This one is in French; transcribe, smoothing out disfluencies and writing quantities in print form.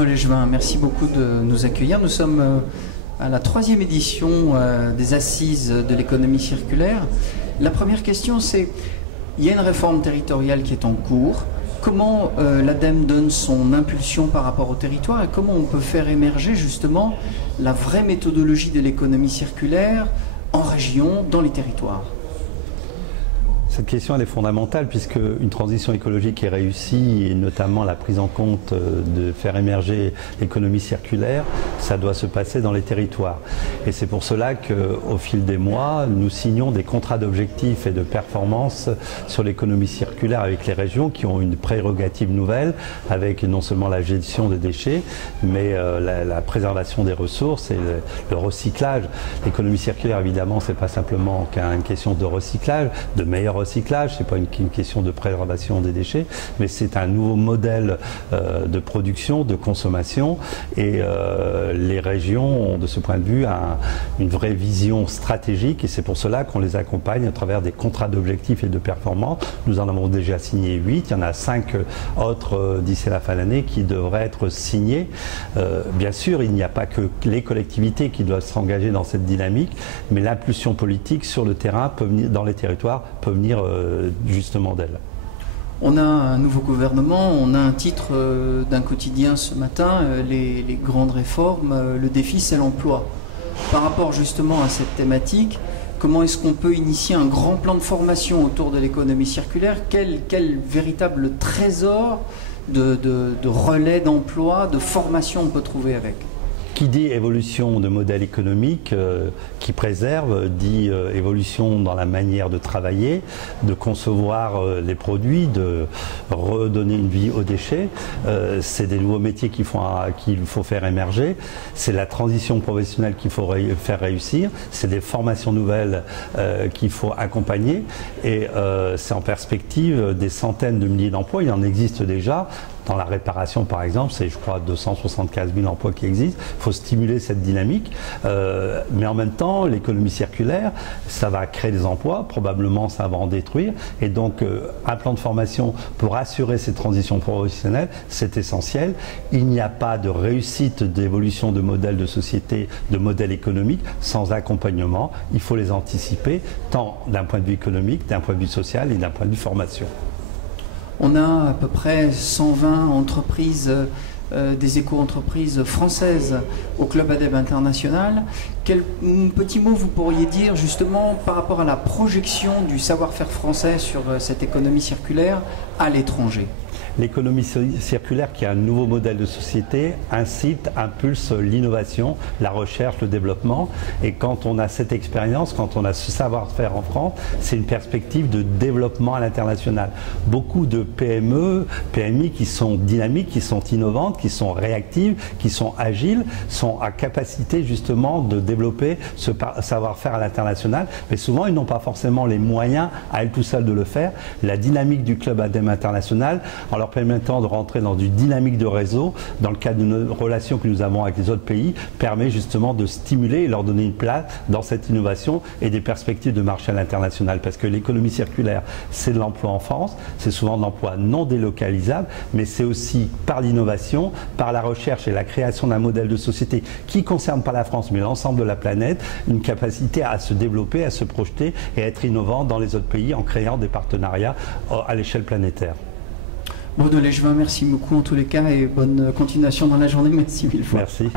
Bruno Legevin, merci beaucoup de nous accueillir. Nous sommes à la 3e édition des Assises de l'économie circulaire. La première question, c'est, il y a une réforme territoriale qui est en cours. Comment l'ADEME donne son impulsion par rapport au territoire et comment on peut faire émerger justement la vraie méthodologie de l'économie circulaire en région, dans les territoires? Cette question elle est fondamentale puisque une transition écologique est réussie et notamment la prise en compte de faire émerger l'économie circulaire, ça doit se passer dans les territoires. Et c'est pour cela qu'au fil des mois, nous signons des contrats d'objectifs et de performance sur l'économie circulaire avec les régions qui ont une prérogative nouvelle avec non seulement la gestion des déchets, mais la préservation des ressources et le recyclage. L'économie circulaire, évidemment, c'est pas simplement qu'une question de recyclage, de meilleur recyclage, c'est pas une question de préservation des déchets, mais c'est un nouveau modèle de production, de consommation et les régions ont de ce point de vue une vraie vision stratégique et c'est pour cela qu'on les accompagne à travers des contrats d'objectifs et de performance. Nous en avons déjà signé 8, il y en a 5 autres d'ici la fin de l'année qui devraient être signés. Bien sûr, il n'y a pas que les collectivités qui doivent s'engager dans cette dynamique, mais l'impulsion politique sur le terrain, dans les territoires, peut venir justement d'elle. On a un nouveau gouvernement, on a un titre d'un quotidien ce matin, les grandes réformes, le défi c'est l'emploi. Par rapport justement à cette thématique, comment est-ce qu'on peut initier un grand plan de formation autour de l'économie circulaire? Quel véritable trésor de relais d'emploi, de formation on peut trouver avec? Qui dit évolution de modèle économique qui préserve, dit évolution dans la manière de travailler, de concevoir les produits, de redonner une vie aux déchets. C'est des nouveaux métiers qu'il faut faire émerger. C'est la transition professionnelle qu'il faut faire réussir. C'est des formations nouvelles qu'il faut accompagner. Et c'est en perspective des centaines de milliers d'emplois. Il en existe déjà. Dans la réparation, par exemple, c'est, je crois, 275 000 emplois qui existent. Il faut stimuler cette dynamique. Mais en même temps, l'économie circulaire, ça va créer des emplois. Probablement, ça va en détruire. Et donc, un plan de formation pour assurer cette transition professionnelle, c'est essentiel. Il n'y a pas de réussite d'évolution de modèle de société, de modèle économique, sans accompagnement. Il faut les anticiper, tant d'un point de vue économique, d'un point de vue social et d'un point de vue formation. On a à peu près 120 entreprises, des éco-entreprises françaises au Club ADEME International. Quel petit mot vous pourriez dire justement par rapport à la projection du savoir-faire français sur cette économie circulaire à l'étranger? L'économie circulaire, qui est un nouveau modèle de société, incite, impulse l'innovation, la recherche, le développement. Et quand on a cette expérience, quand on a ce savoir-faire en France, c'est une perspective de développement à l'international. Beaucoup de PME, PMI qui sont dynamiques, qui sont innovantes, qui sont réactives, qui sont agiles, sont à capacité justement de développer ce savoir-faire à l'international. Mais souvent, ils n'ont pas forcément les moyens à elles tout seules de le faire. La dynamique du Club ADEME International, en leur permettant de rentrer dans une dynamique de réseau, dans le cadre d'une relation que nous avons avec les autres pays, permet justement de stimuler et leur donner une place dans cette innovation et des perspectives de marché à l'international. Parce que l'économie circulaire, c'est de l'emploi en France, c'est souvent de l'emploi non délocalisable, mais c'est aussi par l'innovation, par la recherche et la création d'un modèle de société qui ne concerne pas la France, mais l'ensemble de la planète, une capacité à se développer, à se projeter et à être innovant dans les autres pays en créant des partenariats à l'échelle planétaire. Bruno Legevin, merci beaucoup en tous les cas et bonne continuation dans la journée. Merci mille fois. Merci.